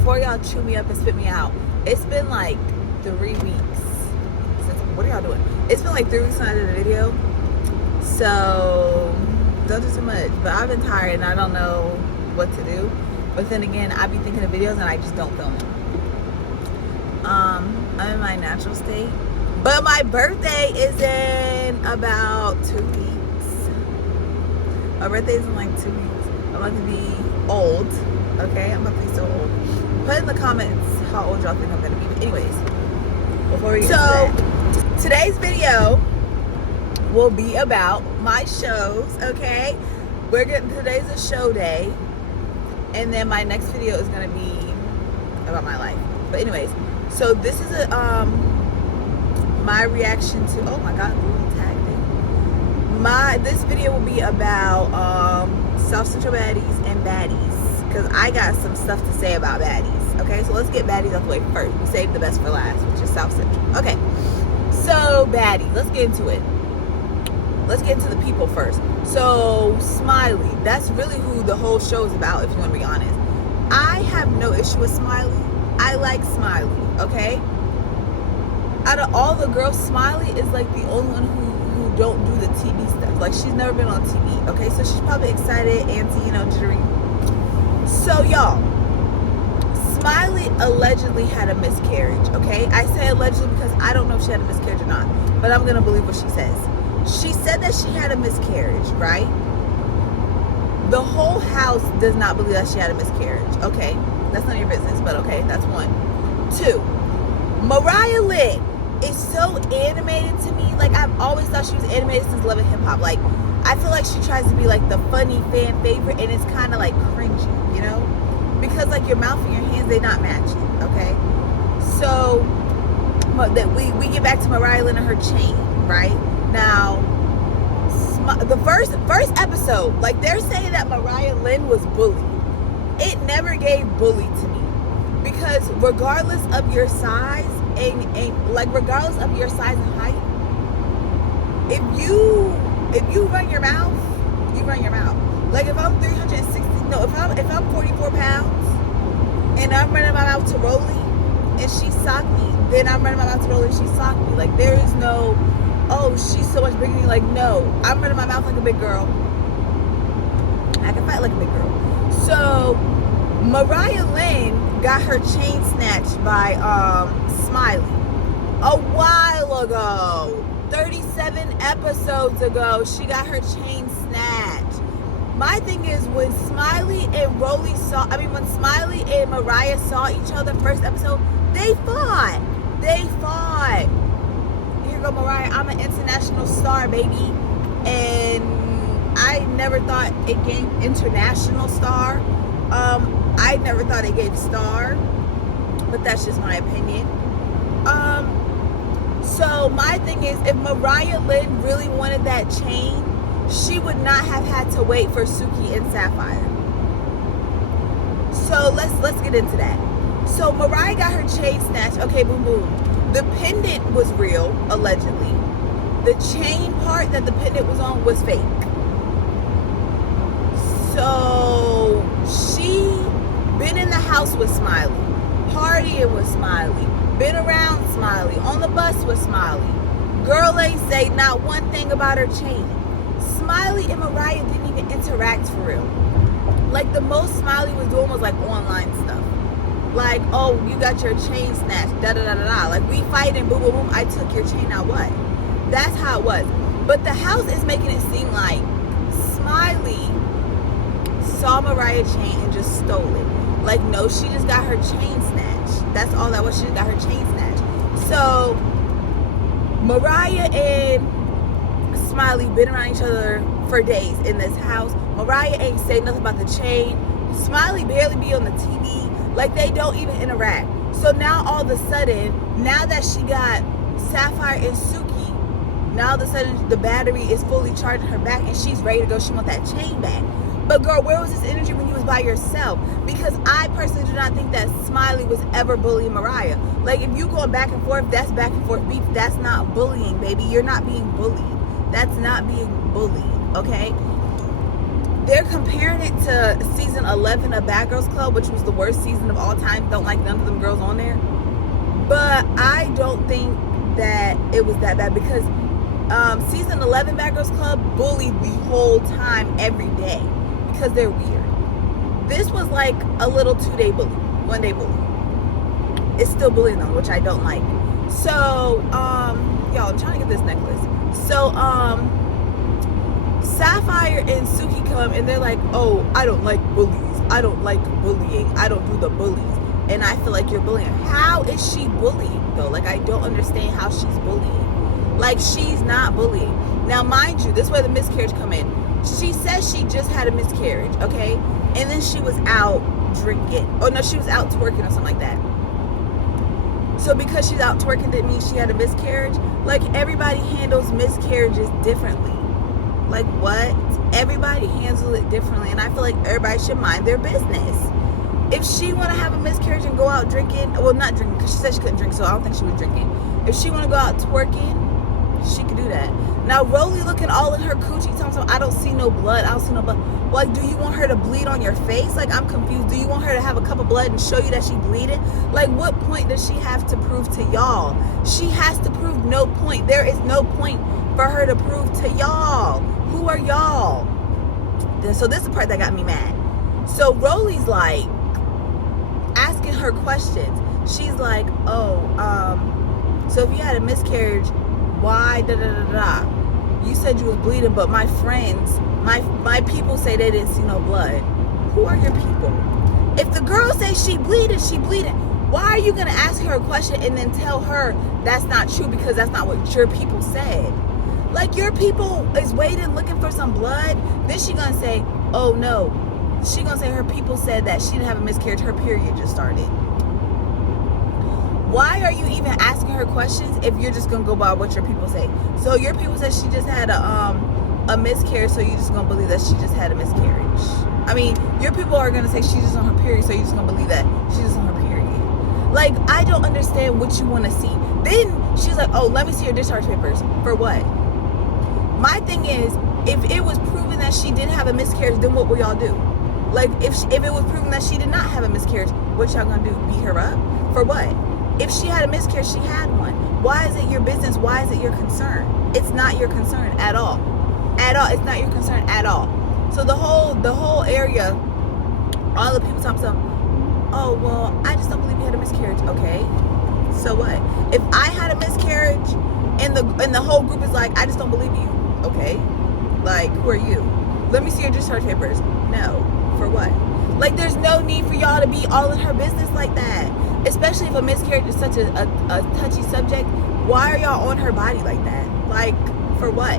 before y'all chew me up and spit me out, it's been like 3 weeks since, what are y'all doing? It's been like 3 weeks since I did a video. So don't do too much. But I've been tired and I don't know what to do. But then again, I be thinking of videos and I just don't film them. I'm in my natural state. But my birthday is in about 2 weeks. My birthday is in like 2 weeks. I'm about to be old. Okay? I'm about to be so old. Put in the comments how old y'all think I'm gonna be. But anyways, before we get to that, today's video will be about my shows, okay? Today's a show day. And then my next video is gonna be about my life. But anyways, so this is my reaction to, oh my god, the little tag thing. This video will be about South Central Baddies and Baddies, because I got some stuff to say about Baddies. Okay, so let's get Baddies out the way first. We saved the best for last, which is South Central. Okay, so Baddies, let's get into it. Let's get into the people first. So Smiley, that's really who the whole show is about, if you want to be honest. I have no issue with Smiley. I like Smiley, okay? Out of all the girls, Smiley is like the only one who don't do the TV stuff. Like, she's never been on TV, okay? So she's probably excited, antsy, you know, jittery. So y'all, Smiley allegedly had a miscarriage, okay? I say allegedly because I don't know if she had a miscarriage or not, but I'm gonna believe what she says. She said that she had a miscarriage, right? The whole house does not believe that she had a miscarriage. Okay, that's none of your business, but okay, that's 1. 2, Mariah Lynn is so animated to me. Like, I've always thought she was animated since Love and Hip Hop. Like, I feel like she tries to be like the funny fan favorite, and it's kind of like cringy, you know? Because like your mouth and your hands, they not matching, okay? So, we get back to Mariah Lynn and her chain, right? Now, the first episode, like, they're saying that Mariah Lynn was bullied. It never gave bully to me, because regardless of your size and like regardless of your size and height, if you run your mouth, you run your mouth. Like, if I'm 44 pounds and I'm running my mouth to Rolly and she socked me, then I'm running my mouth to Rolly and she socked me. Like, there is no, oh, she's so much bigger than me. Like, no, I'm running my mouth like a big girl. I can fight like a big girl. So Mariah Lynn got her chain snatched by Smiley a while ago. 37 episodes ago, she got her chain snatched. My thing is, when Smiley and when Smiley and Mariah saw each other first episode, they fought. Here go Mariah, I'm an international star, baby. And I never thought it gave international star. I never thought it gave star, but that's just my opinion. So my thing is, if Mariah Lynn really wanted that chain, she would not have had to wait for Suki and Sapphire. So let's get into that. So Mariah got her chain snatched. Okay, boom, boom. The pendant was real, allegedly. The chain part that the pendant was on was fake. So she been in the house with Smiley, partying with Smiley, been around Smiley, on the bus with Smiley. Girl ain't say not one thing about her chain. Smiley and Mariah didn't even interact for real. Like, the most Smiley was doing was like online stuff. Like, oh, you got your chain snatched, da da da da da. Like, we fighting, boom boom boom, I took your chain, now what? That's how it was. But the house is making it seem like Smiley saw Mariah's chain and just stole it. Like, no, she just got her chain snatched. That's all that was. She just got her chain snatched. So Mariah and Smiley been around each other for days in this house. Mariah ain't say nothing about the chain. Smiley barely be on the TV. Like, they don't even interact. So now all of a sudden, now that she got Sapphire and Suki, now all of a sudden the battery is fully charged in her back and she's ready to go. She want that chain back. But girl, where was this energy when you was by yourself? Because I personally do not think that Smiley was ever bullying Mariah. Like, if you going back and forth, that's back and forth beef. That's not bullying, baby. You're not being bullied. That's not being bullied, okay? they're comparing it to season 11 of Bad Girls Club, which was the worst season of all time. Don't like none of them girls on there. But I don't think that it was that bad, because season 11 Bad Girls Club bullied the whole time, every day, because they're weird. This was like a little 2-day bully, 1-day bully. It's still bullying them, which I don't like. So, y'all, I'm trying to get this necklace. So, Sapphire and Suki come and they're like, oh, I don't like bullies. I don't like bullying. I don't do the bullies. And I feel like you're bullying. How is she bullying, though? Like, I don't understand how she's bullying. Like, she's not bullying. Now, mind you, this is where the miscarriage come in. She says she just had a miscarriage, okay? And then she was out drinking. Oh, no, she was out twerking or something like that. So because she's out twerking, didn't mean she had a miscarriage? Like, everybody handles miscarriages differently. Like, what? Everybody handles it differently. And I feel like everybody should mind their business. If she want to have a miscarriage and go out drinking, well, not drinking, because she said she couldn't drink, so I don't think she was drinking. If she want to go out twerking, she could do that. Now, Rolly looking all in her coochie, talking, I don't see no blood. I don't see no blood. Like, do you want her to bleed on your face? Like, I'm confused. Do you want her to have a cup of blood and show you that she bleeded? Like, what point does she have to prove to y'all? She has to prove no point. There is no point for her to prove to y'all. Who are y'all? So this is the part that got me mad. So Rolly's like asking her questions. She's like, oh, so if you had a miscarriage, why da da da da? You said you was bleeding, but my friends, my people say they didn't see no blood. Who are your people? If the girl says she bleeding, she bleeding. Why are you gonna ask her a question and then tell her that's not true because that's not what your people said? Like, your people is waiting looking for some blood. Then she gonna say, oh no. She gonna say her people said that she didn't have a miscarriage, her period just started. Why are you even asking her questions if you're just gonna go by what your people say? So your people said she just had a miscarriage, so you just gonna believe that she just had a miscarriage. I mean, your people are gonna say she's just on her period, so you just gonna believe that she's just on her period. Like, I don't understand what you want to see. Then she's like, oh, let me see your discharge papers. For what? My thing is, if it was proven that she did have a miscarriage, then what will y'all do? Like, if it was proven that she did not have a miscarriage, what y'all gonna do? Beat her up? For what? If she had a miscarriage, she had one. Why is it your business? Why is it your concern? It's not your concern at all. At all. It's not your concern at all. So the whole area, all the people talking something, oh, well, I just don't believe you had a miscarriage. Okay, so what? If I had a miscarriage and the whole group is like, I just don't believe you. Okay, like, who are you? Let me see your discharge papers. No. For what? Like, there's no need for y'all to be all in her business like that. Especially if a miscarriage is such a touchy subject. Why are y'all on her body like that? Like, for what?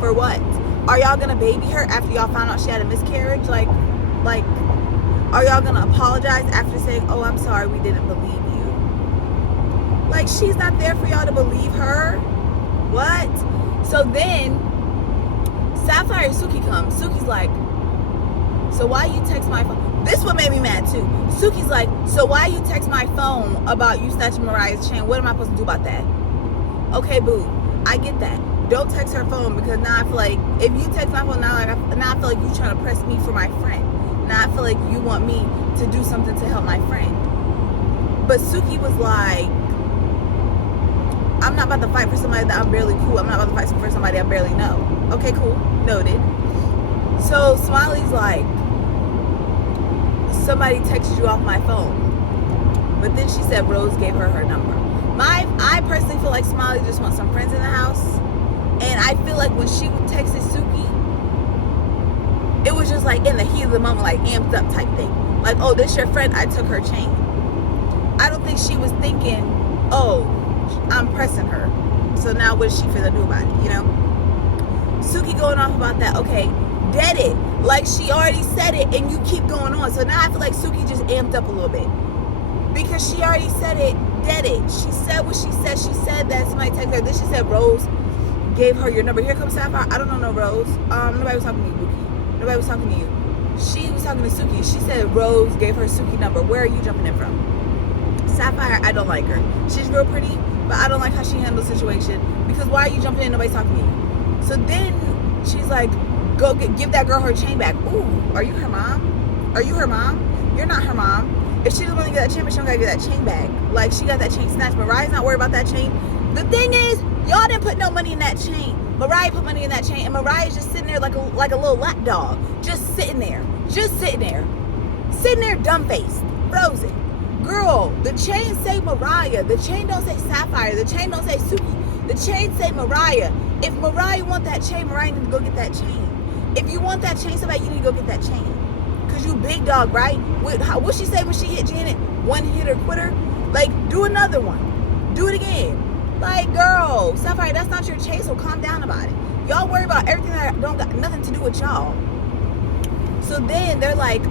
For what? Are y'all gonna baby her after y'all found out she had a miscarriage? Like, are y'all gonna apologize after saying, oh, I'm sorry, we didn't believe you? Like, she's not there for y'all to believe her? What? So then Sapphire and Suki come. Suki's like, so why you text my phone? This one made me mad too. Suki's like, so why you text my phone about you snatching Mariah's chain? What am I supposed to do about that? Okay, boo, I get that. Don't text her phone, because now I feel like if you text my phone, now I feel like you trying to press me for my friend. Now I feel like you want me to do something to help my friend. But Suki was like, I'm not about to fight for somebody that I'm barely cool. I'm not about to fight for somebody I barely know. Okay, cool, noted. So Smiley's like, somebody texted you off my phone. But then she said Rose gave her her number. I personally feel like Smiley just wants some friends in the house. And I feel like when she texted Suki, it was just like in the heat of the moment, like amped up type thing. Like, oh, this your friend, I took her chain. I don't think she was thinking, oh, I'm pressing her. So now what is she finna do about it, you know? Suki going off about that, okay, dead it. Like, she already said it and you keep going on. So now I feel like Suki just amped up a little bit. Because she already said it, dead it. She said what she said. She said that somebody texted her. Then she said Rose gave her your number. Here comes Sapphire. I don't know no Rose. Nobody was talking to you, Buki. Nobody was talking to you. She was talking to Suki. She said Rose gave her Suki number. Where are you jumping in from? Sapphire, I don't like her. She's real pretty, but I don't like how she handles the situation. Because why are you jumping in? Nobody's talking to you. So then she's like, Go give that girl her chain back. Ooh, are you her mom? Are you her mom? You're not her mom. If she doesn't want to get that chain back, she don't gotta get that chain back. Like, she got that chain snatched. Mariah's not worried about that chain. The thing is, y'all didn't put no money in that chain. Mariah put money in that chain, and Mariah's just sitting there like a little lap dog. Just sitting there. Sitting there dumb-faced, frozen. Girl, the chain say Mariah. The chain don't say Sapphire. The chain don't say Suki. The chain say Mariah. If Mariah want that chain, Mariah need to go get that chain. If you want that chain so bad, you need to go get that chain. Because you big dog, right? What she say when she hit Janet? One hitter quitter? Like, do another one. Do it again. Like, girl, Sapphire, that's not your chain, so calm down about it. Y'all worry about everything that don't got nothing to do with y'all. So then they're like,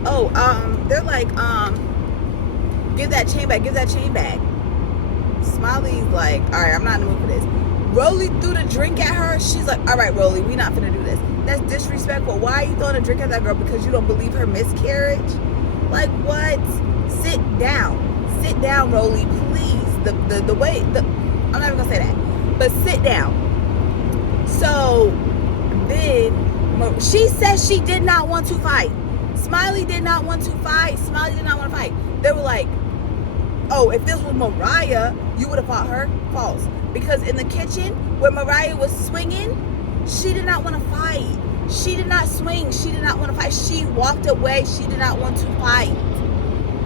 give that chain back. Smiley's like, all right, I'm not in the mood for this. Rolly threw the drink at her. She's like, all right, Rolly, we not finna do this. That's disrespectful. Why are you throwing a drink at that girl? Because you don't believe her miscarriage? Like, what? Sit down, Rolly, please. I'm not even gonna say that, but sit down. So then she says she did not want to fight. Smiley did not want to fight. They were like, oh, if this was Mariah, you would have fought her. False. Because in the kitchen where Mariah was swinging, she did not want to fight. She did not swing. She did not want to fight. She walked away. She did not want to fight.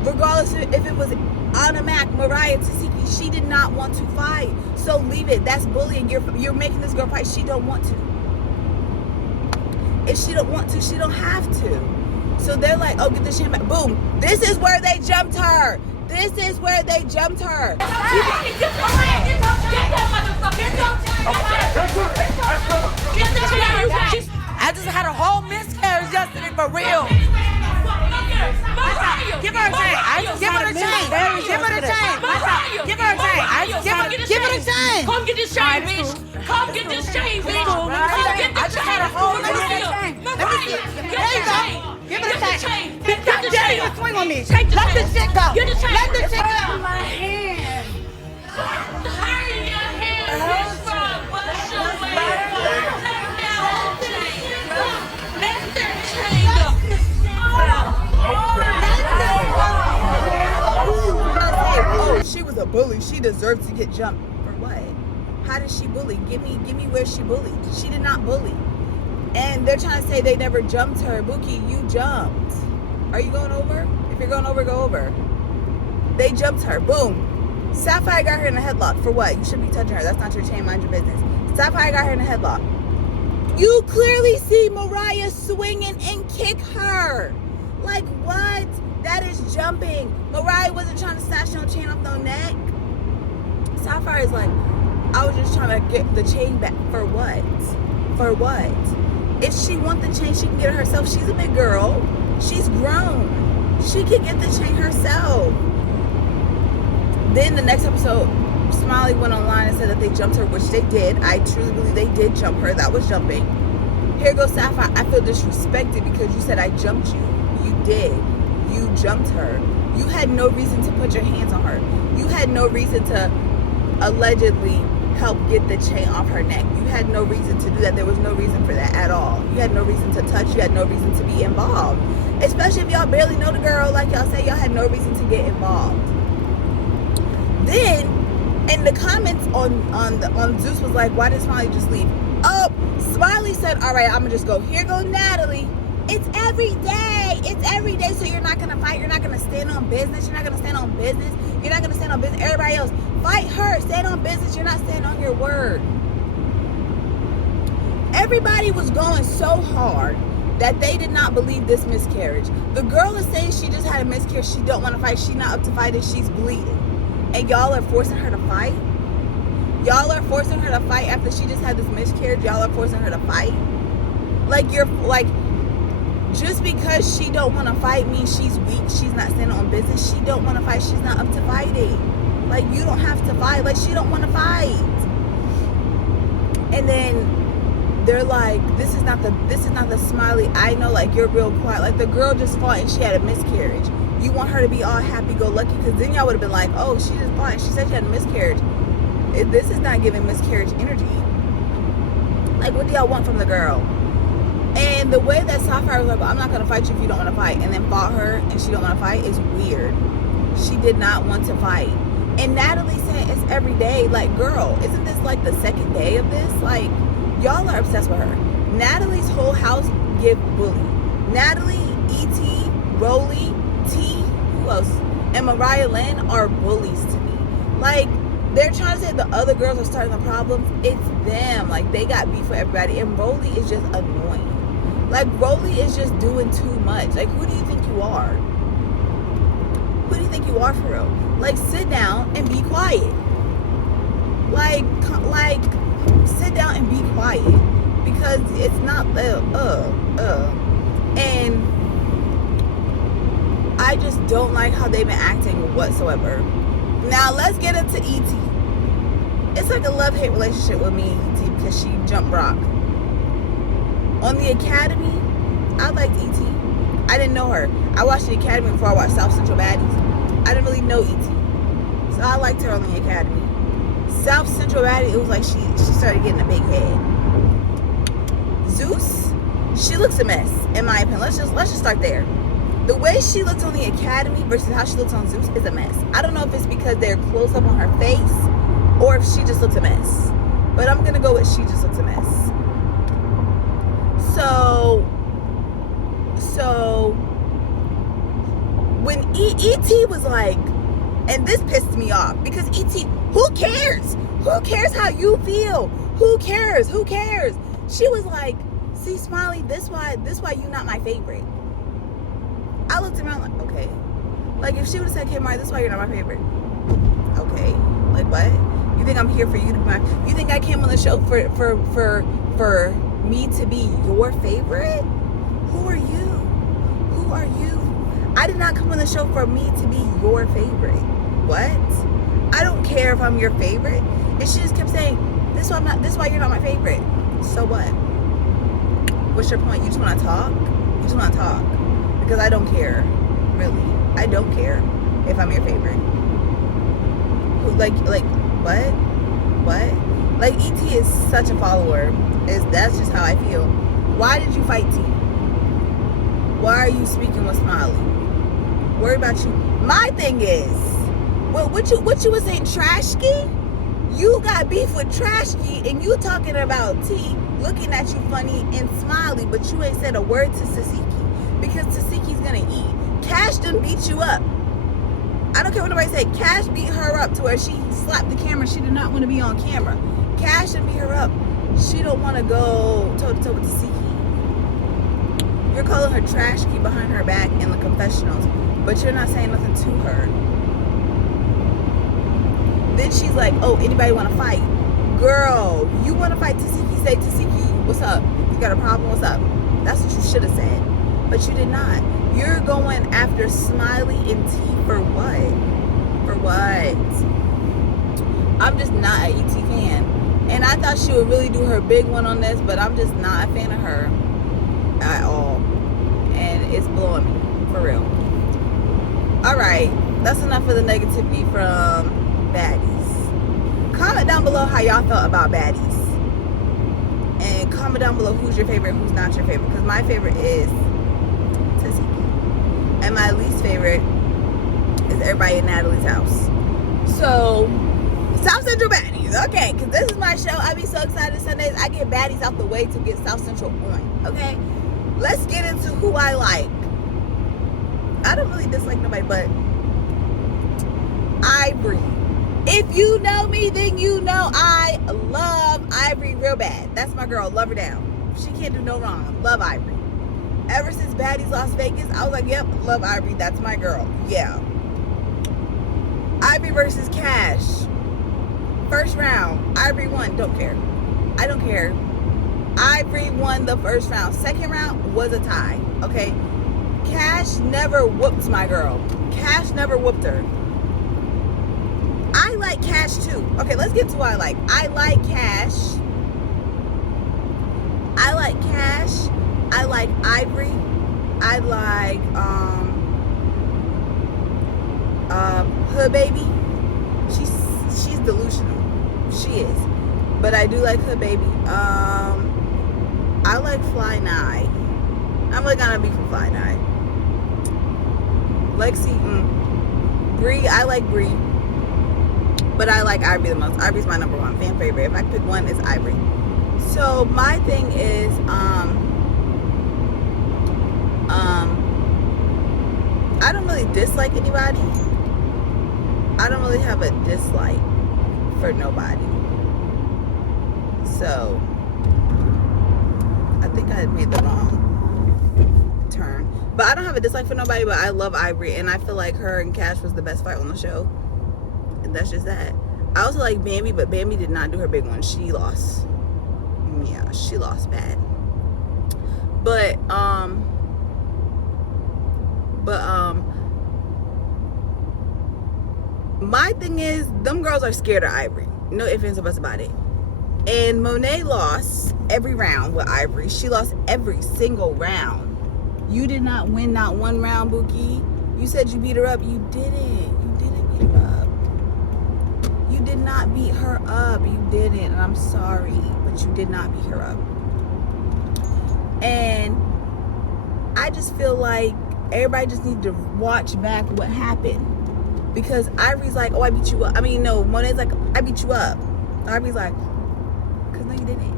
Regardless if it was Anna Mac, Mariah, Tasiki, she did not want to fight. So leave it. That's bullying. You're making this girl fight. She don't want to. If she don't want to, she don't have to. So they're like, oh, get the chain back. Boom. This is where they jumped her. I just had a whole miscarriage yesterday, for real. Give her a chain. Give her a chain. Give her a chain. Give her a chain. Give her a chain. Come get this chain, bitch. Come get this chain, bitch. I just had a whole miscarriage. Let me see. There you go. Give her the chain. God damn, you swing on me. Let the shit go. Get the chain. Let the shit go. My hand. Hurry your hand, bitch. What's your way? Let that chain go. Oh, she was a bully. She deserved to get jumped. For what? How did she bully? Give me where she bullied. She did not bully. And they're trying to say they never jumped her. Buki, you jumped. Are you going over? If you're going over, go over. They jumped her. Boom. Sapphire got her in a headlock. For what? You shouldn't be touching her. That's not your chain. Mind your business. Sapphire got her in a headlock. You clearly see Mariah swinging and kick her. Like, what? That is jumping. Mariah wasn't trying to snatch no chain off no neck. Sapphire is like, I was just trying to get the chain back. For what? For what? If she wants the chain, she can get it herself. She's a big girl. She's grown. She can get the chain herself. Then the next episode, Smiley went online and said that they jumped her, which they did. I truly believe they did jump her. That was jumping. Here goes Sapphire. I feel disrespected because you said I jumped you. You did. You jumped her. You had no reason to put your hands on her. You had no reason to allegedly help get the chain off her neck. You had no reason to do that. There was no reason for that at all. You had no reason to touch. You had no reason to be involved. Especially if y'all barely know the girl. Like y'all say, y'all had no reason to get involved. Then, in the comments on Zeus was like, why did Smiley just leave? Oh, Smiley said, all right, I'm gonna just go. Here goes Natalie. It's every day. It's every day. So you're not gonna fight. You're not gonna stand on business. You're not gonna stand on business. You're not gonna stand on business. Everybody else, fight her. Stand on business. You're not standing on your word. Everybody was going so hard that they did not believe this miscarriage. The girl is saying she just had a miscarriage. She don't want to fight. She's not up to fighting. She's bleeding. And y'all are forcing her to fight? Y'all are forcing her to fight after she just had this miscarriage? Y'all are forcing her to fight? Like, you're like, just because she don't want to fight means she's weak. She's not standing on business. She don't want to fight. She's not up to fighting. Like, you don't have to fight. Like, she don't want to fight. And then they're like, this is not the Smiley I know. Like, you're real quiet. Like, the girl just fought and she had a miscarriage. You want her to be all happy-go-lucky, because then y'all would have been like, oh, she just fought and she said she had a miscarriage. This is not giving miscarriage energy. Like, what do y'all want from the girl? And the way that Sapphire was like, well, I'm not gonna fight you if you don't want to fight, and then fought her and she don't want to fight is weird. She did not want to fight. And Natalie said it's every day. Like, girl, isn't this like the second day of this? Like, y'all are obsessed with her. Natalie's whole house get bullied. Natalie, E.T., Rolly, T, who else? And Mariah Lynn are bullies to me. Like, they're trying to say the other girls are starting the problems. It's them. Like, they got beef for everybody. And Rolly is just annoying. Like, Rolly is just doing too much. Like, who do you think you are? Who do you think you are for real? Like, sit down and be quiet. Like, sit down and be quiet. Because it's not, And I just don't like how they've been acting whatsoever. Now, let's get into E.T. It's like a love-hate relationship with me and E.T. because she jumped Brock. On the Academy, I liked E.T. I didn't know her. I watched the Academy before I watched South Central Baddies. I didn't really know E.T. So I liked her on the Academy. South Central Baddies, it was like she started getting a big head. Zeus, she looks a mess, in my opinion. Let's just start there. The way she looks on the Academy versus how she looks on Zeus is a mess. I don't know if it's because they're close up on her face or if she just looks a mess. But I'm gonna go with she just looks a mess. So when E.T. was like, and this pissed me off because E.T., who cares? Who cares how you feel? Who cares? Who cares? She was like, see, Smiley, this why you not my favorite. I looked around like, okay. Like, if she would have said, okay, Mari, this is why you're not my favorite. Okay. Like, what? You think I'm here for you to be my... You think I came on the show for me to be your favorite? Who are you? Who are you? I did not come on the show for me to be your favorite. What? I don't care if I'm your favorite. And she just kept saying, this is why you're not my favorite. So what? What's your point? You just want to talk? You just want to talk. Because I don't care. Really. I don't care if I'm your favorite. Like, what? What? Like, E.T. is such a follower. That's just how I feel. Why did you fight T? Why are you speaking with Smiley? Worry about you. My thing is, what you was saying, Trashki? You got beef with Trashki and you talking about T looking at you funny and Smiley, but you ain't said a word to Tasiki because Tasiki's gonna eat. Cash done beat you up. I don't care what nobody say. Cash beat her up to where she slapped the camera. She did not want to be on camera. Cash done beat her up. She don't want to go toe to toe with Tasiki. You're calling her Trashki behind her back in the confessionals, but you're not saying nothing to her. Then she's like, oh, anybody want to fight? Girl, you want to fight Tasiki? Say, Tasiki, what's up? You got a problem? What's up? That's what you should have said. But you did not. You're going after Smiley and T for what? For what? I'm just not an E.T. fan. And I thought she would really do her big one on this, but I'm just not a fan of her at all. And it's blowing me, for real. Alright, that's enough of the negativity from Baddies. Comment down below how y'all felt about Baddies. And comment down below who's your favorite, who's not your favorite. Because my favorite is Tasiki. And my least favorite is everybody in Natalie's house. So, South Central Baddies. Okay, because this is my show. I be so excited Sundays. I get Baddies out the way to get South Central on. Okay? Let's get into who I like. I don't really dislike nobody, but Ivory. If you know me, then you know I love Ivory real bad. That's my girl. Love her down. She can't do no wrong. Love Ivory. Ever since Baddies Las Vegas, I was like, yep, love Ivory. That's my girl. Yeah. Ivory versus Cash. First round. Ivory won. Don't care. I don't care. Ivory won the first round. Second round was a tie. Okay? Cash never whooped my girl. Cash never whooped her. I like Cash too. Okay, let's get to what I like. I like Cash. I like Cash. I like Ivory. I like Hood Baby. She's delusional. She is. But I do like Hood Baby. I like Fly Nye. I'm really gonna be for Fly Nye. Lexi, Bree, I like Bree. But I like Ivory the most. Ivory's my number one fan favorite. If I could pick one, it's Ivory. So my thing is, I don't really dislike anybody. I don't really have a dislike for nobody. So I think I made the wrong turn. But I don't have a dislike for nobody, but I love Ivory, and I feel like her and Cash was the best fight on the show. And that's just that. I also like Bambi, but Bambi did not do her big one. She lost. Yeah, she lost bad. But my thing is, them girls are scared of Ivory. No ifs, ands, or buts about it. And Monet lost every round with Ivory. She lost every single round. You did not win not one round, Bookie. You said you beat her up. You didn't. You didn't beat her up. You did not beat her up. You didn't. And I'm sorry, but you did not beat her up. And I just feel like everybody just needs to watch back what happened. Because Ivory's like, oh, I beat you up. I mean, no, Monet's like, I beat you up. Ivory's like, because no, you didn't.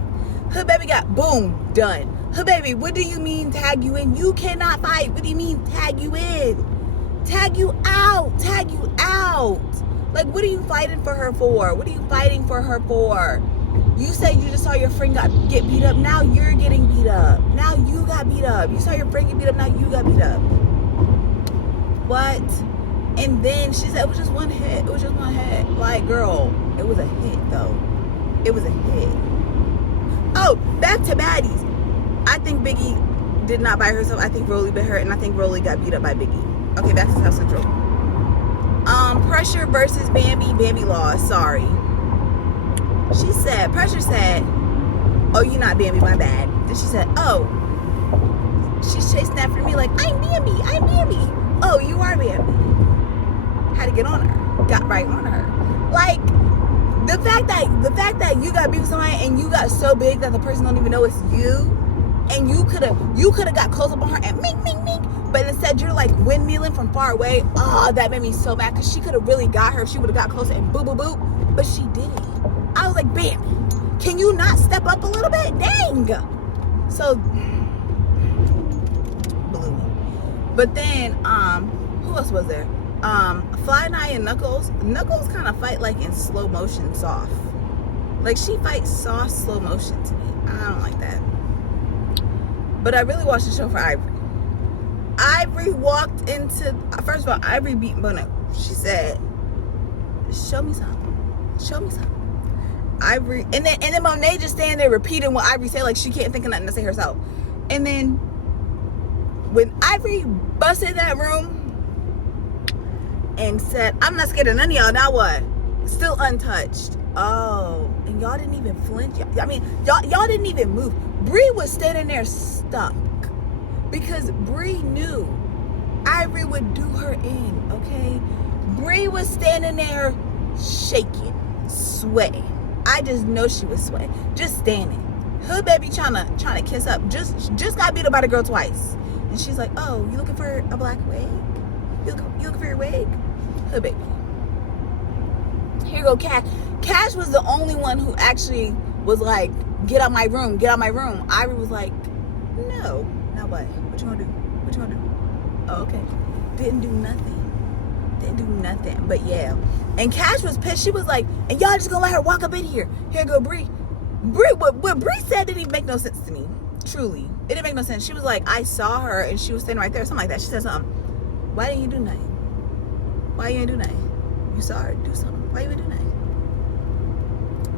Hood baby got boom, done. Hood baby, what do you mean tag you in? You cannot fight. What do you mean tag you in? Tag you out. Tag you out. Like, what are you fighting for her for? What are you fighting for her for? You said you just saw your friend get beat up. Now you're getting beat up. Now you got beat up. You saw your friend get beat up. Now you got beat up. What? And then she said it was just one hit. It was just one hit. Like, girl, it was a hit, though. It was a hit. Oh, back to Baddies. I think Biggie did not bite herself. I think Rolly bit her, and I think Rolly got beat up by Biggie. Okay, back to South Central. Pressure versus Bambi. Bambi lost. Sorry. She said, Pressure said, oh, you're not Bambi, my bad. Then she said, oh. She's chasing after me like, I'm Bambi. I'm Bambi. Oh, you are Bambi. Had to get on her. Got right on her. Like, the fact that you got beef with somebody and you got so big that the person don't even know it's you, and you could have got close up on her and mink, mink, mink, but instead you're like windmilling from far away. Oh, that made me so mad, because she could have really got her if she would have got closer and boop, boop, boop, but she didn't. I was like, bam, can you not step up a little bit? Dang. So, blew me. But then, who else was there? Fly Nye and Knuckles. Knuckles kind of fight like in slow motion, soft. Like, she fights soft, slow motion to me. I don't like that. But I really watched the show for Ivory. Ivory walked into, first of all, Ivory beat Bono. She said, show me something. Show me something. Ivory, and then Monet just standing there repeating what Ivory said, like she can't think of nothing to say herself. And then when Ivory busted in that room and said, I'm not scared of none of y'all, now what? Still untouched. Oh, and y'all didn't even flinch. I mean, y'all didn't even move. Bree was standing there stuck because Bree knew Ivory would do her in, okay? Bree was standing there shaking, sweating. I just know she was sweating, just standing. Hood baby trying to kiss up. Just got beat up by the girl twice, and she's like, "Oh, you looking for a black wig? You looking for your wig?" Hood baby. Here you go, Cash. Cash was the only one who actually was like, "Get out my room, get out my room." Ivory was like, "No, now what? What you gonna do? What you gonna do?" Oh, okay. Didn't do nothing. But yeah, and Cash was pissed. She was like, and y'all just gonna let her walk up in here? Here go Bree. What Bree said didn't even make no sense to me. Truly, it didn't make no sense. She was like, I saw her and she was standing right there, something like that. She said something. Why didn't you do nothing? Why you didn't do nothing? You saw her do something. Why you didn't do nothing?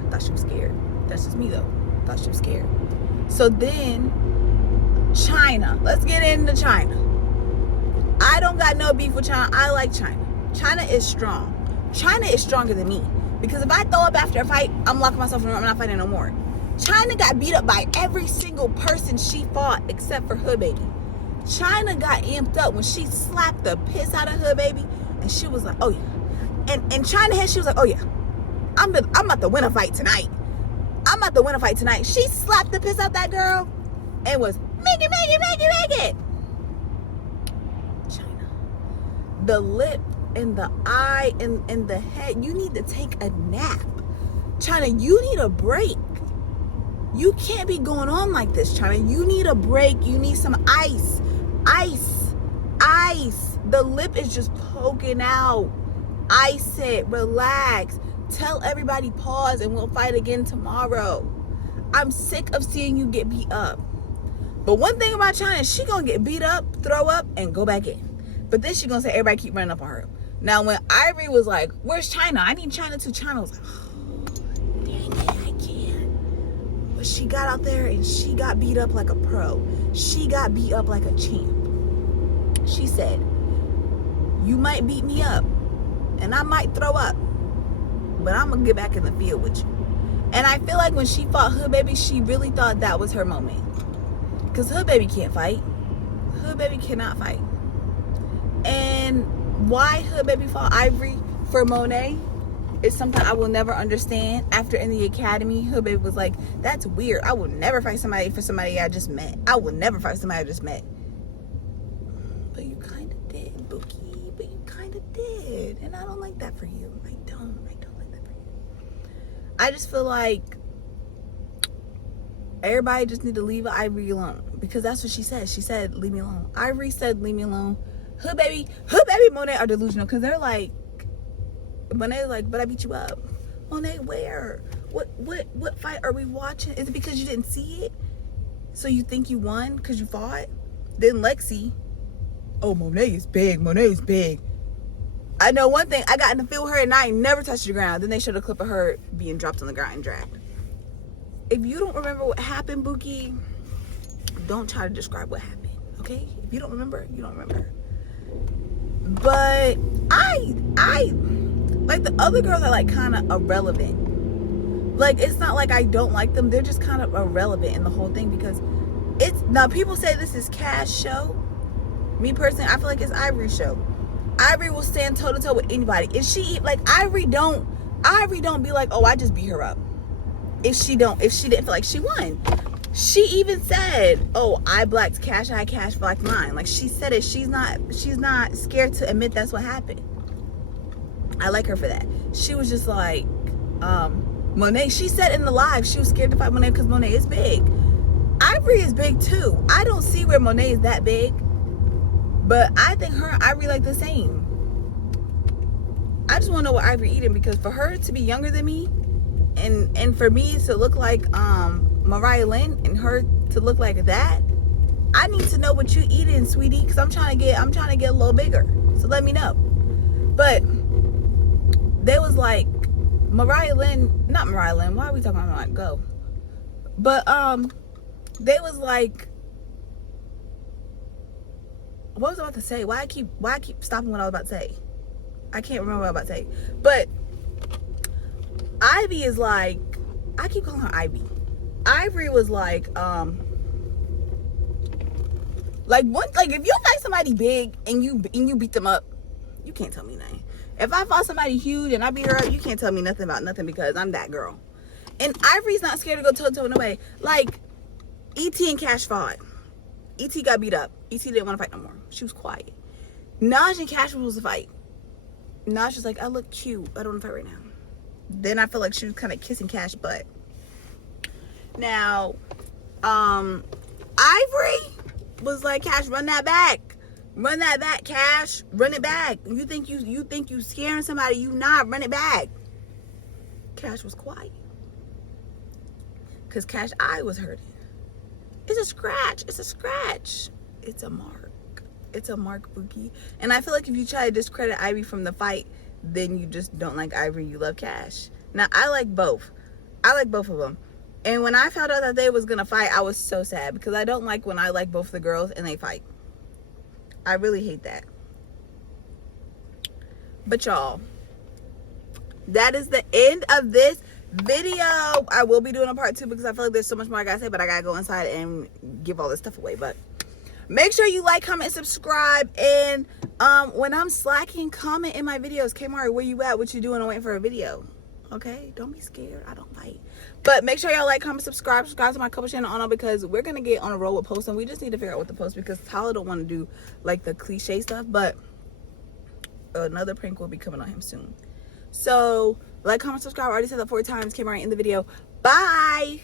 I thought she was scared. That's just me though. I thought she was scared. So then China. Let's get into China. I don't got no beef with China. I like China. China is strong. China is stronger than me. Because if I throw up after a fight, I'm locking myself in the room. I'm not fighting no more. China got beat up by every single person she fought except for Hood Baby. China got amped up when she slapped the piss out of Hood Baby. And she was like, oh yeah. And China had, she was like, oh yeah. I'm about to win a fight tonight. I'm about to win a fight tonight. She slapped the piss out that girl. and was make it. China. The lip and the eye and the head, you need to take a nap. China, you need a break. You can't be going on like this, China. You need a break. You need some ice. The lip is just poking out. Ice it. Relax. Tell everybody pause and we'll fight again tomorrow. I'm sick of seeing you get beat up. But one thing about China, she gonna get beat up, throw up, and go back in. But then she gonna say everybody keep running up on her. Now when Ivory was like, where's China? I need China too. China was like, oh, dang it, I can't. But she got out there and she got beat up like a pro. She got beat up like a champ. She said, you might beat me up and I might throw up, but I'm gonna get back in the field with you. And I feel like when she fought Hood Baby, she really thought that was her moment. Because Hood Baby can't fight. Hood Baby cannot fight. And why Hood Baby fought Ivory for Monet is something I will never understand. After in the academy, Hood Baby was like, that's weird. I will never fight somebody for somebody I just met. I will never fight somebody I just met. But you kind of did, Bookie. But you kind of did. And I don't like that for you. I don't like that for you. I just feel like everybody just need to leave Ivory alone. Because that's what she said. She said, leave me alone. Ivory said, leave me alone. Hood Baby, Monet are delusional. Because they're like, Monet's like, but I beat you up. Monet, where? What fight are we watching? Is it because you didn't see it? So you think you won because you fought? Then Lexi, oh, Monet is big. Monet is big. I know one thing. I got in the field with her and I ain't never touched the ground. Then they showed a clip of her being dropped on the ground and dragged. If you don't remember what happened, Bookie, don't try to describe what happened, okay? If you don't remember, you don't remember. But I like the other girls are like kind of irrelevant. Like, it's not like I don't like them. They're just kind of irrelevant in the whole thing because it's, now people say this is Cash show. Me personally, I feel like it's Ivory's show. Ivory will stand toe to toe with anybody. If she, like, Ivory don't be like, oh, I just beat her up. If she didn't feel like she won. She even said, oh, I blacked Cash, I Cash blacked mine. Like, she said it. She's not scared to admit that's what happened. I like her for that. She was just like, Monet, she said in the live she was scared to fight Monet because Monet is big. Ivory is big too. I don't see where Monet is that big, but I think her and Ivory like the same. I just want to know what Ivory eating, because for her to be younger than me and for me to look like Mariah Lynn and her to look like that, I need to know what you eating, sweetie, because I'm trying to get a little bigger. So let me know. But they was like, not Mariah Lynn, why are we talking about Mariah? Go. But they was like, what was I about to say? Why I keep stopping what I was about to say? I can't remember what I was about to say. But Ivy is like, I keep calling her Ivy. Ivory was like if you fight somebody big and you beat them up, you can't tell me nothing. If I fought somebody huge and I beat her up, you can't tell me nothing about nothing because I'm that girl. And Ivory's not scared to go toe to toe with nobody. Like, E.T. and Cash fought. E.T. got beat up. E.T. didn't want to fight no more. She was quiet. Naj and Cash was a fight. Naj was like, I look cute. I don't want to fight right now. Then I feel like she was kind of kissing Cash butt. Now, Ivory was like, Cash, run that back. Run that back, Cash. Run it back. You think you scaring somebody, you not. Run it back. Cash was quiet. Because Cash eye was hurting. It's a scratch. It's a scratch. It's a mark. It's a mark, Bookie. And I feel like if you try to discredit Ivy from the fight, then you just don't like Ivory. You love Cash. Now, I like both. I like both of them. And when I found out that they was going to fight, I was so sad. Because I don't like when I like both the girls and they fight. I really hate that. But y'all, that is the end of this video. I will be doing a part 2 because I feel like there's so much more I gotta say, but I gotta go inside and give all this stuff away. But make sure you like, comment, subscribe, and when I'm slacking, comment in my videos. Kmari, where you at? What you doing? I'm waiting for a video. Okay, don't be scared. I don't bite. But make sure y'all like, comment, subscribe to my couple channel on, because we're gonna get on a roll with posting. We just need to figure out what to post, because Tyler don't want to do like the cliche stuff, but another prank will be coming on him soon. So like, comment, subscribe. I already said that 4 times. Came right in the video. Bye.